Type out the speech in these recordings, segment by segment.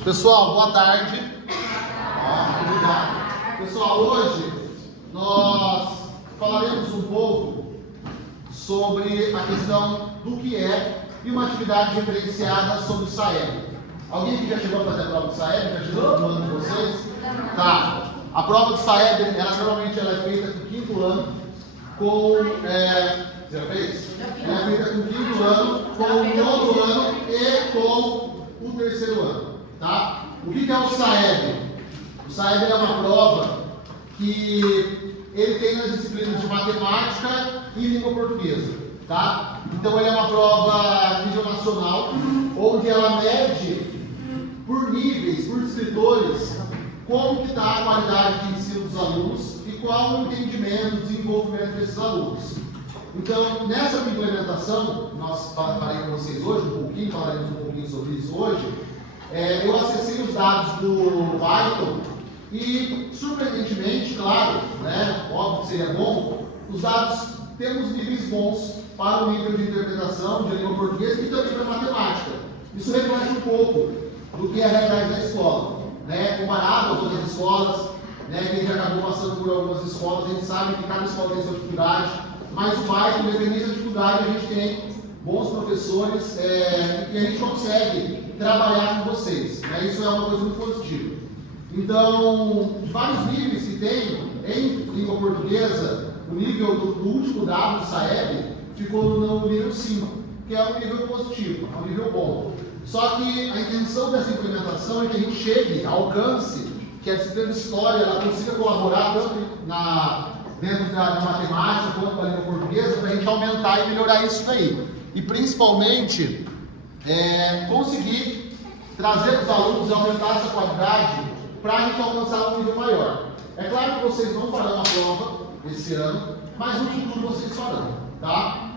Pessoal, boa tarde. Obrigado. Pessoal, hoje nós falaremos um pouco sobre a questão do que é e uma atividade referenciada sobre o SAEB. Alguém que já chegou a fazer a prova do SAEB? Já chegou no ano de vocês? Tá. A prova do SAEB, normalmente ela é feita com o quinto ano, você já fez? Ela é feita com o quinto ano, com o nono ano e com o terceiro ano. Tá? O que é o SAEB? O SAEB é uma prova que ele tem nas disciplinas de matemática e língua portuguesa. Tá? Então ele é uma prova a nível nacional, onde ela mede por níveis, por escritores, como que está a qualidade de ensino dos alunos e qual o entendimento, o desenvolvimento desses alunos. Então, nessa implementação, nós falaremos com vocês hoje falaremos um pouquinho sobre isso hoje. Eu acessei os dados do Python e, surpreendentemente, claro, né, óbvio que seria bom, os dados temos níveis bons para o nível de interpretação de língua portuguesa e também para matemática. Isso reflete um pouco do que é a realidade da escola, né, comparado às outras escolas, né, que a gente acabou passando por algumas escolas, a gente sabe que cada escola tem sua dificuldade, mas o Python, independente da dificuldade, a gente tem bons professores e a gente consegue trabalhar com vocês, né? Isso é uma coisa muito positiva. Então, de vários níveis que tem em língua portuguesa, o nível do último dado do SAEB ficou no nível 5, que é um nível positivo, é um nível bom. Só que a intenção dessa implementação é que a gente chegue, alcance, que a disciplina de história ela consiga colaborar tanto dentro da matemática quanto da língua portuguesa, para a gente aumentar e melhorar isso daí. E principalmente conseguir trazer os alunos e aumentar essa qualidade para a gente alcançar um nível maior. É claro que vocês não farão a prova esse ano, mas no futuro vocês farão, tá?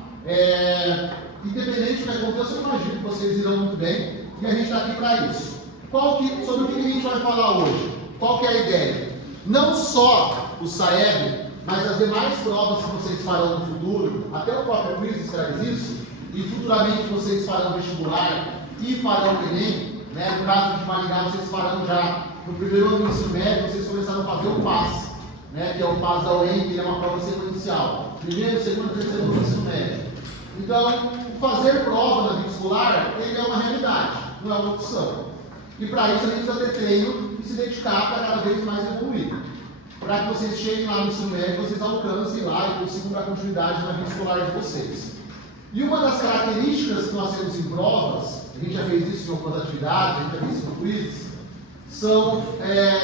Independente do que aconteça, eu imagino que vocês irão muito bem e a gente está aqui para isso. Sobre o que a gente vai falar hoje? Qual que é a ideia? Não só o SAEB, mas as demais provas que vocês farão no futuro, até o próprio quiz traz isso, e futuramente vocês farão vestibular e farão o Enem, né? No caso de Maringá, vocês farão já no primeiro ano do ensino médio, vocês começaram a fazer o PAS, né? Que é o PAS da UEM, que é uma prova sequencial. Primeiro, segundo, terceiro ano do ensino médio. Então, fazer prova na vestibular, ele é uma realidade, não é uma opção. E para isso a gente precisa ter treino e se dedicar para cada vez mais evoluir. Para que vocês cheguem lá no ensino médio, vocês alcancem lá e consigam dar continuidade na vida escolar de vocês. E uma das características que nós temos em provas, a gente já fez isso em algumas atividades, a gente já fez isso no quiz, são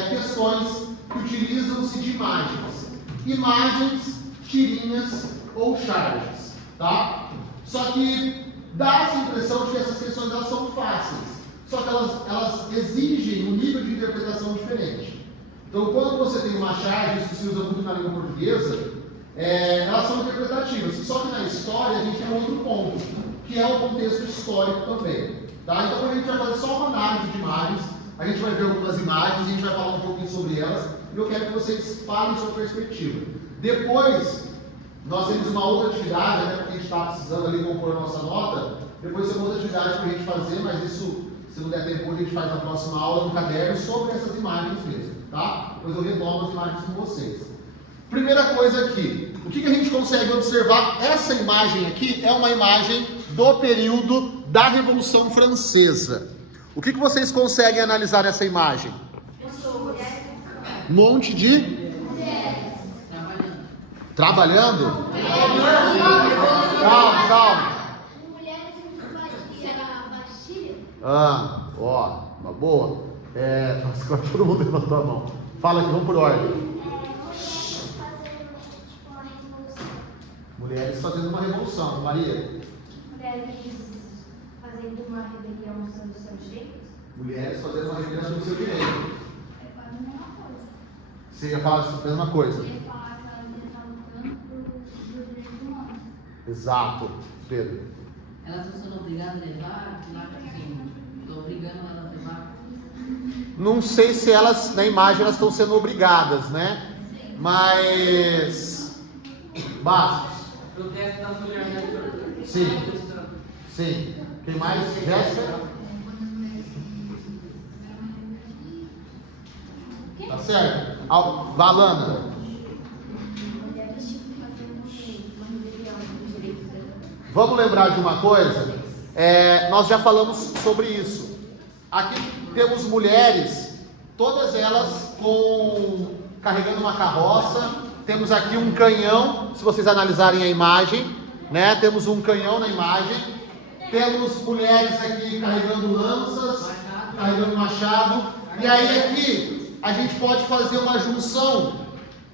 questões que utilizam-se de imagens. Imagens, tirinhas ou charges, tá? Só que dá essa impressão de que essas questões elas são fáceis, só que elas exigem um nível de interpretação diferente. Então, quando você tem uma charge, isso se usa muito na língua portuguesa, elas são interpretativas. Só que na história a gente tem um outro ponto, que é o contexto histórico também. Tá? Então, a gente vai fazer só uma análise de imagens, a gente vai ver algumas imagens, a gente vai falar um pouquinho sobre elas, e eu quero que vocês falem sua perspectiva. Depois, nós temos uma outra atividade, né, porque a gente está precisando ali compor a nossa nota, depois tem uma outra atividade para a gente fazer, mas isso, se não der tempo, a gente faz na próxima aula no caderno sobre essas imagens mesmo. Tá? Depois eu retomo as imagens com vocês. Primeira coisa aqui, o que a gente consegue observar? Essa imagem aqui é uma imagem do período da Revolução Francesa. O que vocês conseguem analisar nessa imagem? Um monte de... Trabalhando? Calma. Uma boa. Nossa, agora todo mundo levantou a mão. Fala aqui, vamos por ordem. Mulheres fazendo uma revolução. Maria? Mulheres fazendo uma rebelião sobre os seus direitos? Mulheres fazendo uma rebelião sobre o seu direito. É quase a mesma coisa. Você ia falar a mesma coisa? Eu ia falar que elas estão lutando por direitos humanos. Exato. Pedro? Elas estão sendo obrigadas a levar? Estou obrigando elas a levar? Não sei se elas, na imagem, elas estão sendo obrigadas, né? Mas... Bastos. Protesto das mulheres. Sim. Quem mais? Jéssica? Tá certo? Valana. Mulheres tipo fazendo uma rebelião dos direitos dela. Vamos lembrar de uma coisa? Nós já falamos sobre isso. Aqui temos mulheres, todas elas carregando uma carroça. Temos aqui um canhão, se vocês analisarem a imagem, né? Temos um canhão na imagem. Temos mulheres aqui carregando lanças, carregando machado. E aí aqui a gente pode fazer uma junção.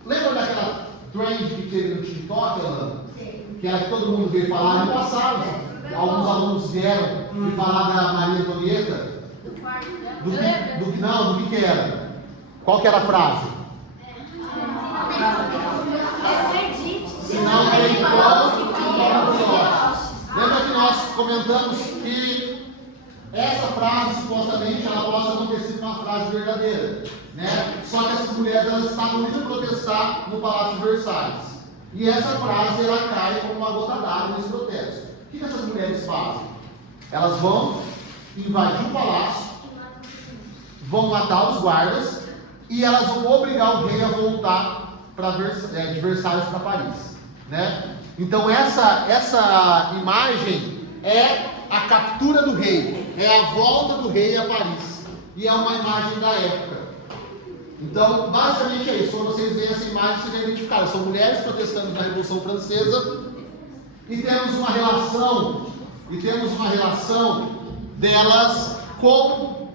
Lembra daquela trend que teve no TikTok, Alana? Que era que todo mundo veio falar no passado. Alguns alunos vieram me falar da Maria Antonieta. Do quarto dela. Do que era? Qual que era a frase? Se não tem pão, toma brioche. Lembra que nós comentamos que essa frase, supostamente, ela possa não ter sido uma frase verdadeira, né? Só que essas mulheres, elas estavam indo protestar no Palácio de Versalhes. E essa frase, ela cai como uma gota d'água nesse protesto. O que essas mulheres fazem? Elas vão invadir o palácio, vão matar os guardas e elas vão obrigar o rei a voltar de Versalhes para Paris, né? Então essa imagem é a captura do rei, é a volta do rei a Paris, e é uma imagem da época. Então basicamente é isso. Quando vocês veem essa imagem, vocês já identificaram, são mulheres protestando na Revolução Francesa, e temos uma relação delas com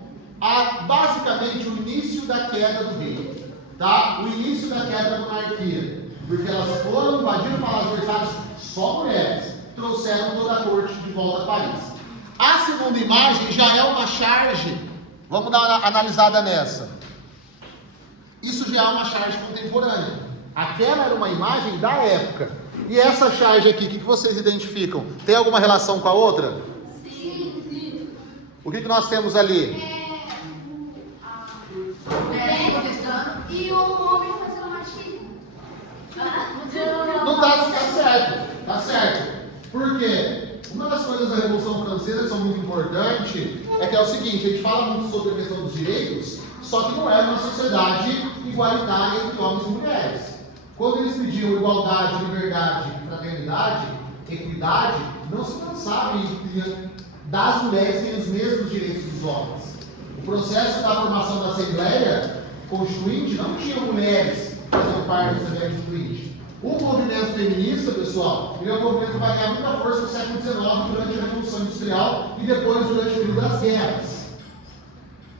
basicamente o início da queda do rei, tá? O início da queda da monarquia, porque elas foram invadir o Palácio de Versalhes, só mulheres, trouxeram toda a corte de volta a Paris. A segunda imagem já é uma charge, vamos dar uma analisada nessa. Isso já é uma charge contemporânea. Aquela era uma imagem da época. E essa charge aqui, o que vocês identificam? Tem alguma relação com a outra? Sim. O que nós temos ali? E o homem fazendo machismo. Não tá certo. Por quê? Uma das coisas da Revolução Francesa que são muito importantes é que é o seguinte, a gente fala muito sobre a questão dos direitos, só que não é uma sociedade igualitária entre homens e mulheres. Quando eles pediam igualdade, liberdade, fraternidade, equidade, não se pensava em das mulheres terem os mesmos direitos dos homens. O processo da formação da Assembleia Constituinte não tinha mulheres fazendo parte da Assembleia Constituinte. O movimento feminista, pessoal, ele é um movimento que vai ganhar muita força no século XIX, durante a Revolução Industrial e depois durante o período das guerras.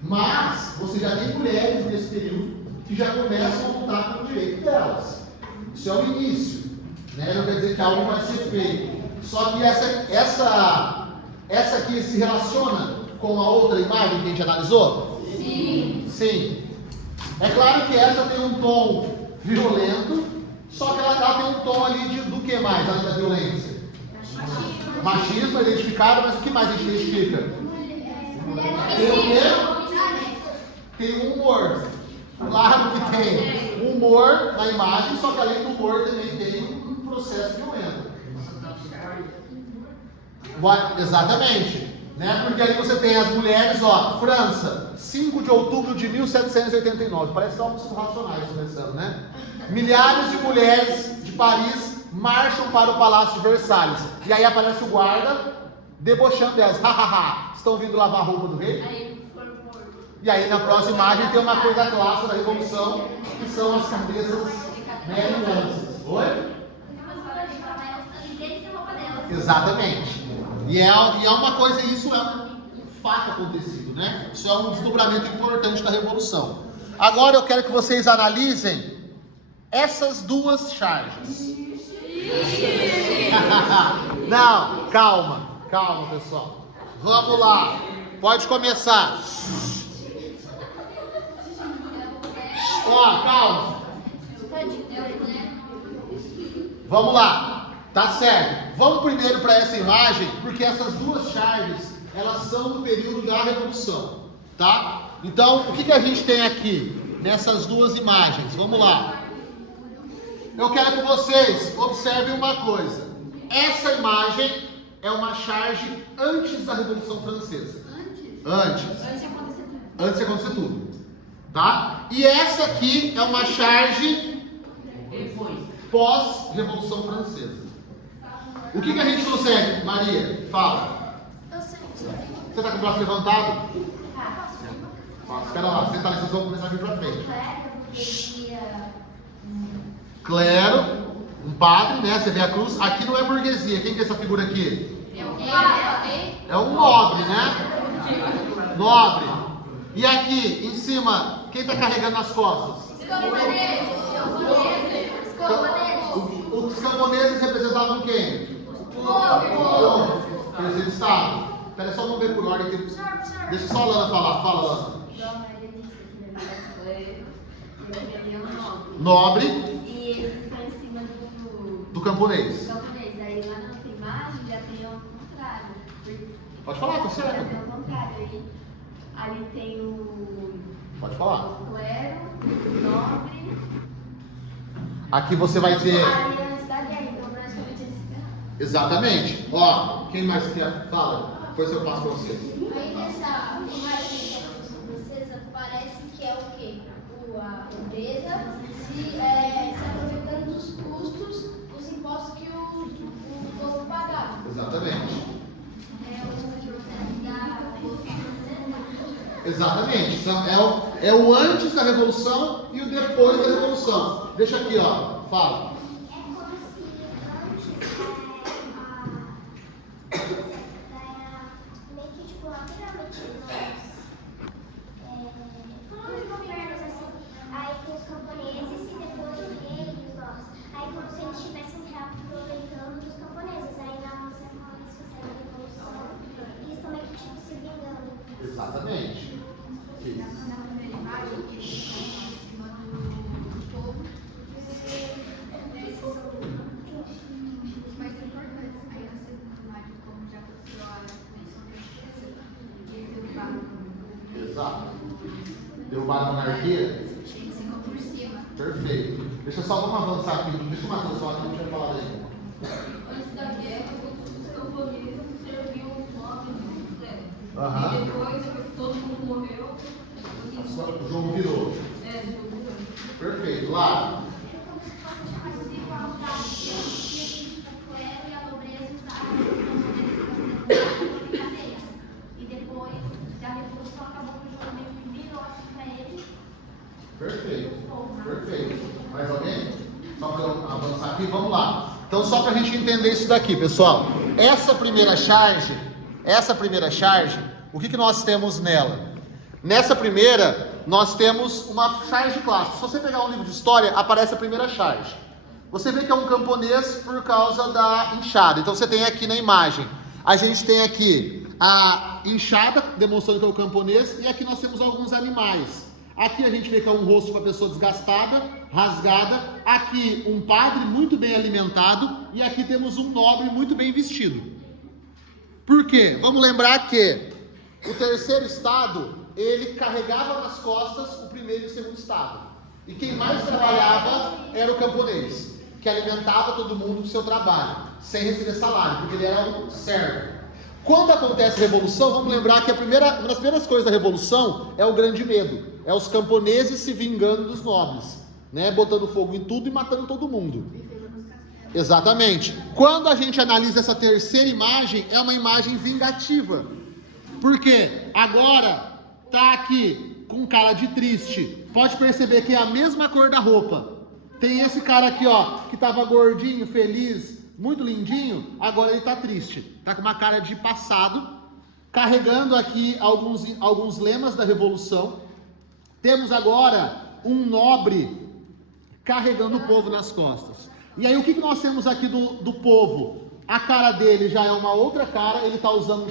Mas você já tem mulheres nesse período que já começam a lutar pelo direito delas. Isso é o início, né? Não quer dizer que algo vai ser feito. Só que essa aqui se relaciona com a outra imagem que a gente analisou? Sim. É claro que essa tem um tom violento, só que ela tem um tom ali do que mais, além da violência? Machismo é identificado, mas o que mais a gente identifica? Tem o quê? Tem um humor. Claro que tem humor na imagem, só que além do humor também tem um processo violento. Exatamente. Né? Porque aí você tem as mulheres, França, 5 de outubro de 1789. Parece que é almoço racionais começando, né? Milhares de mulheres de Paris marcham para o Palácio de Versalhes. E aí aparece o guarda debochando delas. Estão vindo lavar a roupa do rei? E aí na próxima imagem tem uma coisa clássica da Revolução, que são as cabeças merilanças. Oi? Exatamente. E é uma coisa, isso é um fato acontecido, né? Isso é um desdobramento importante da Revolução. Agora eu quero que vocês analisem essas duas charges. Não, calma, pessoal. Vamos lá, pode começar. Calma. Vamos lá, tá certo. Vamos primeiro para essa imagem, porque essas duas charges, elas são do período da Revolução, tá? Então, o que a gente tem aqui nessas duas imagens? Vamos lá. Eu quero que vocês observem uma coisa. Essa imagem é uma charge antes da Revolução Francesa. Antes de acontecer tudo. Tá? E essa aqui é uma charge Depois. pós-Revolução Francesa. O que a gente consegue, Maria? Fala. Você está com o braço levantado? Espera lá, senta ali, vocês vão começar a vir para frente. Clero, um padre, né? Você vê a cruz. Aqui não é burguesia. Quem que é essa figura aqui? É um nobre, né? Nobre. E aqui, em cima, quem está carregando as costas? Os camponeses representavam quem? O presidente do Estado. Espera só, vamos ver por ordem. Deixa só a Lana falar. Fala, Lana. Nobre. E eles estão em cima Do camponês. Aí lá na outra imagem já tem ao contrário. Pode falar, tá certo. Já tem ao contrário. Ali tem Pode falar. o clero, o nobre. Aqui você vai ter. A aliança da guerra, então praticamente eles se ferraram. Exatamente. Ó, quem mais quer? Fala. Depois eu passo para você. Aí nessa imagem da Revolução Francesa parece que é o quê? A pobreza se aproveitando dos custos, dos impostos que o povo pagava. Exatamente. Exatamente. É o antes da Revolução e o depois da Revolução. Deixa aqui, ó. Fala. É como se meio que tipo a pirâmide nos governos assim. Aí tem os camponeses e depois o rei e os nobres. Aí como se eles estivessem reaproveitando dos camponeses. Aí na nossa quando eles fizeram a revolução, eles estão meio que tipo se vingando. Exatamente. Na primeira imagem, ele está em cima do povo, esses são os mais importantes. Aí na segunda imagem, como já aconteceu a Revolução Francesa, eles derrubaram Exato. Derrubaram a monarquia? eles ficam por cima. Perfeito. Deixa só, vamos avançar aqui. Deixa o Matheus falar que não tinha falado aí. Antes da guerra, os camponeses serviam os nobres do clero. Aham. E depois todo mundo morreu. O jogo virou. Perfeito. Lá. E depois da Revolução acabou que o jogo meio que virou assim pra eles. Perfeito. Perfeito. Mais alguém? Só para eu avançar aqui, vamos lá. Então, só para a gente entender isso daqui, pessoal. Essa primeira charge, o que nós temos nela? Nessa primeira, nós temos uma charge clássica. Se você pegar um livro de história, aparece a primeira charge. Você vê que é um camponês por causa da enxada. Então, você tem aqui na imagem, a gente tem aqui a enxada, demonstrando que é o camponês, e aqui nós temos alguns animais. Aqui a gente vê que é um rosto de uma pessoa desgastada, rasgada. Aqui um padre muito bem alimentado. E aqui temos um nobre muito bem vestido. Por quê? Vamos lembrar que o terceiro estado, ele carregava nas costas o primeiro e o segundo estado. E quem mais trabalhava era o camponês, que alimentava todo mundo com seu trabalho, sem receber salário, porque ele era um servo. Quando acontece a revolução, vamos lembrar que uma das primeiras coisas da revolução é o grande medo. É os camponeses se vingando dos nobres, né? Botando fogo em tudo e matando todo mundo. Exatamente. Quando a gente analisa essa terceira imagem, é uma imagem vingativa. Por quê? Agora tá aqui com cara de triste. Pode perceber que é a mesma cor da roupa. Tem esse cara aqui, ó, que tava gordinho, feliz, muito lindinho, agora ele tá triste. Tá com uma cara de passado, carregando aqui alguns lemas da revolução. Temos agora um nobre carregando o povo nas costas. E aí o que nós temos aqui do povo? A cara dele já é uma outra cara, ele está usando um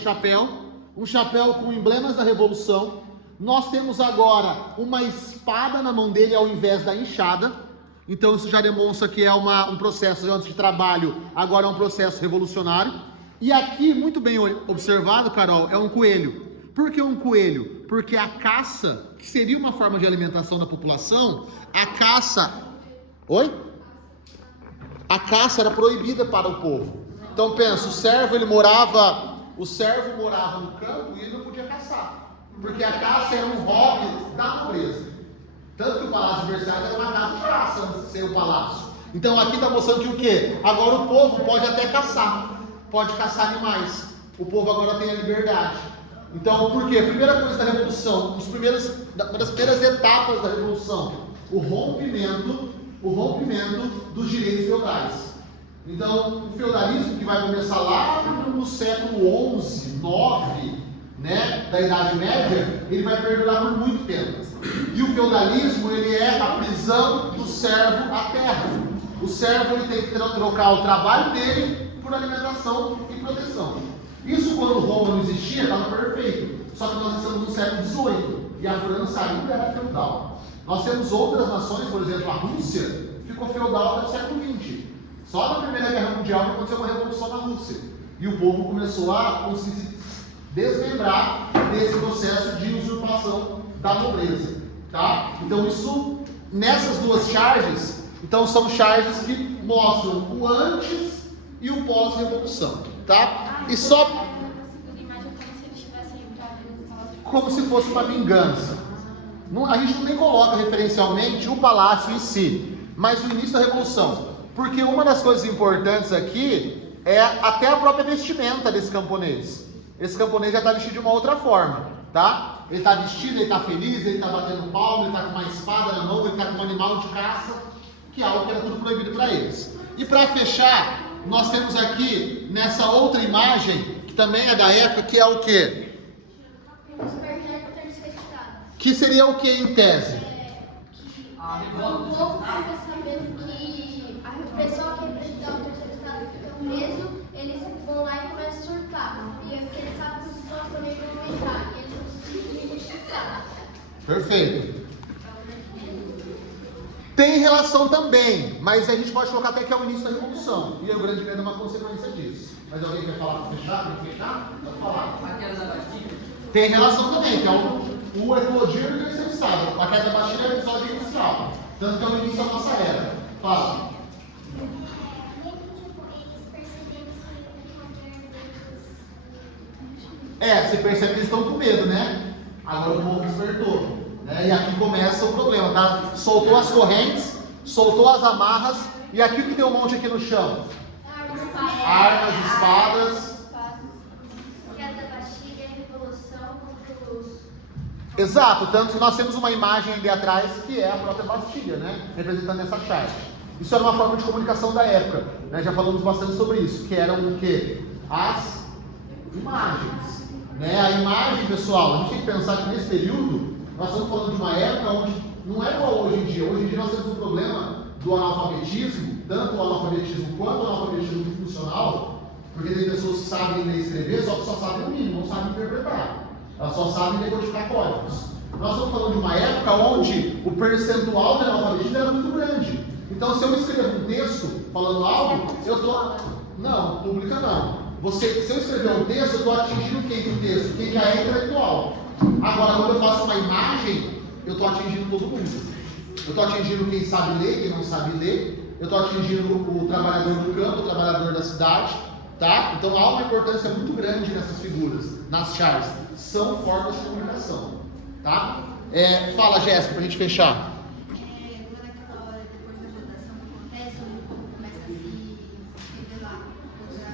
chapéu com emblemas da revolução. Nós temos agora uma espada na mão dele ao invés da enxada. Então isso já demonstra que é um processo antes de trabalho, agora é um processo revolucionário. E aqui, muito bem observado, Carol, é um coelho. Por que um coelho? Porque a caça, que seria uma forma de alimentação da população, a caça... Oi? A caça era proibida para o povo. Então pensa, o servo morava no campo e ele não podia caçar. Porque a caça era um hobby da nobreza. Tanto que o Palácio de Versalhes era uma casa de caça antes de ser o palácio. Então aqui está mostrando que o quê? Agora o povo pode até caçar. Pode caçar animais. O povo agora tem a liberdade. Então, por quê? A primeira coisa da Revolução, uma das primeiras etapas da Revolução, o rompimento dos direitos feudais. Então, o feudalismo que vai começar lá no século XI, IX, né, da Idade Média, ele vai perdurar por muito tempo. E o feudalismo, ele é a prisão do servo à terra. O servo, ele tem que trocar o trabalho dele por alimentação e proteção. Isso, quando Roma não existia, estava perfeito. Só que nós estamos no século XVIII e a França ainda era feudal. Nós temos outras nações, por exemplo, a Rússia ficou feudal até o século XX. Só na Primeira Guerra Mundial que aconteceu uma revolução na Rússia. E o povo começou a conseguir se desmembrar desse processo de usurpação da nobreza. Tá? Então isso, nessas duas charges, então são charges que mostram o antes e o pós-revolução. Tá? E só como se fosse uma vingança. A gente não nem coloca referencialmente o palácio em si, mas o início da Revolução. Porque uma das coisas importantes aqui é até a própria vestimenta desse camponês. Esse camponês já está vestido de uma outra forma, tá? Ele está vestido, ele está feliz, ele está batendo palma, ele está com uma espada na mão, ele está com um animal de caça, que é algo que era tudo proibido para eles. E para fechar, nós temos aqui, nessa outra imagem, que também é da época, que é o quê? Que seria o que em tese? O povo fica sabendo que a pessoa que representa o terceiro estado fica preso, eles vão lá e começam a surtar. E eles sabem que os pessoas também vão entrar. E eles vão se justiçar. Perfeito. Tem relação também, mas a gente pode colocar até que é o início da Revolução. E o Grande Medo é uma consequência disso. Mas alguém quer falar para fechar? Para fechar? Pode falar. A queda da Bastilha? Tem relação também, que é o eclodir do terceiro estado. A queda da Bastilha é o episódio inicial. Tanto que é o início da nossa era. Fala. Você percebe que eles estão com medo, né? Agora o povo despertou. Né? E aqui começa o problema, tá? Soltou as correntes, soltou as amarras, e aqui o que tem um monte aqui no chão? Armas, espadas. Queda da Bastilha, revolução contra os... Exato, tanto que nós temos uma imagem ali atrás que é a própria Bastilha, né? Representando essa charge. Isso era uma forma de comunicação da época, né? Já falamos bastante sobre isso, que eram o quê? As imagens. Né? A imagem, pessoal, a gente tem que pensar que nesse período nós estamos falando de uma época onde não é igual hoje em dia. Hoje em dia nós temos um problema do analfabetismo, tanto o analfabetismo quanto o analfabetismo funcional, porque tem pessoas que sabem ler e escrever, só que só sabem o mínimo, não sabem interpretar. Elas só sabem decodificar códigos. Nós estamos falando de uma época onde o percentual de analfabetismo era muito grande. Então, se eu escrevo um texto falando algo, eu estou... Não, pública não. Se eu escrever um texto, eu estou atingindo quem do texto? Quem já é intelectual. Agora, quando eu faço uma imagem, eu estou atingindo todo mundo. Eu estou atingindo quem sabe ler, quem não sabe ler. Eu estou atingindo o trabalhador do campo, o trabalhador da cidade. Tá? Então, há uma importância muito grande nessas figuras, nas charges. São formas de comunicação. Tá? Fala, Jéssica, para a gente fechar. Naquela hora, depois da votação que acontece, o povo começa a se rebelar contra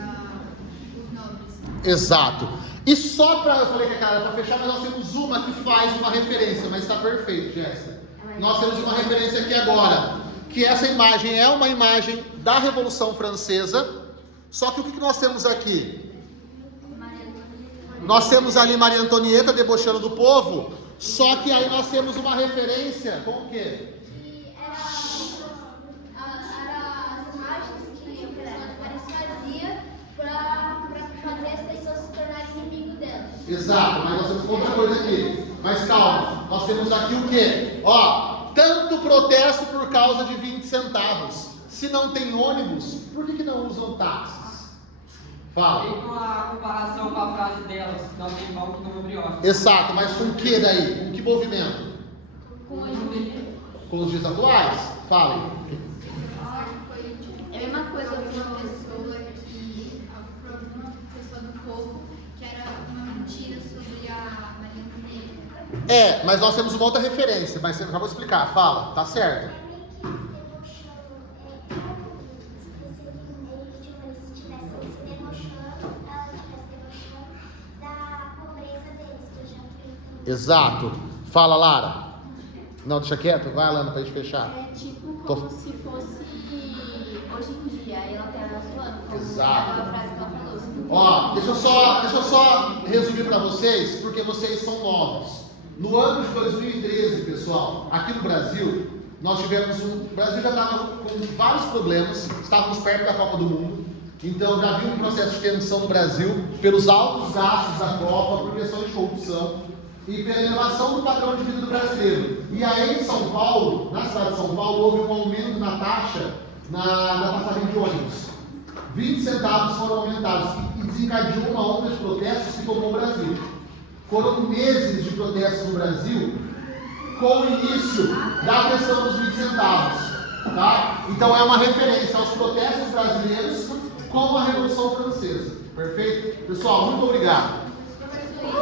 os nobres. Exato. E só para, eu falei que a cara era para fechar, mas nós temos uma que faz uma referência, mas está perfeito, Jéssica. Nós temos uma referência aqui agora, que essa imagem é uma imagem da Revolução Francesa, só que o que nós temos aqui? Nós temos ali Maria Antonieta debochando do povo, só que aí nós temos uma referência com o quê? Que era as imagens que o pessoal de Paris fazia para fazer as pessoas se tornarem inimigos delas. Exato, mas nós temos outra coisa aqui. Mas calma, nós temos aqui o quê? Tanto protesto por causa de 20 centavos. Se não tem ônibus, por que não usam táxis? Fala. Tem uma comparação com a frase delas, não tem pão que não brioche. Exato, mas com o que daí? Com que movimento? Com os dias atuais? Falem. É a mesma coisa que uma pessoa do povo, que era uma mentira sobre a Maria Antonieta. Mas nós temos uma outra referência, mas eu já vou explicar. Fala, tá certo. Exato. Fala, Lara. Não, deixa quieto. Vai, Alana, pra gente fechar. É tipo como se fosse hoje em dia, aí ela tá zoando. Como Exato. aquela frase que ela falou. Assim, Ó, deixa eu só resumir para vocês, porque vocês são novos. No ano de 2013, pessoal, aqui no Brasil, nós tivemos o Brasil já estava com vários problemas, estávamos perto da Copa do Mundo, então já havia um processo de tensão no Brasil, pelos altos gastos da Copa, por questões de corrupção e pela elevação do padrão de vida do brasileiro. E aí em São Paulo, na cidade de São Paulo, houve um aumento na taxa na passagem de ônibus. 20 centavos foram aumentados e desencadeou uma onda de protestos que tomou o Brasil. Foram meses de protestos no Brasil com o início da questão dos 20 centavos. Tá? Então é uma referência aos protestos brasileiros como a Revolução Francesa. Perfeito? Pessoal, muito obrigado. Professor, isso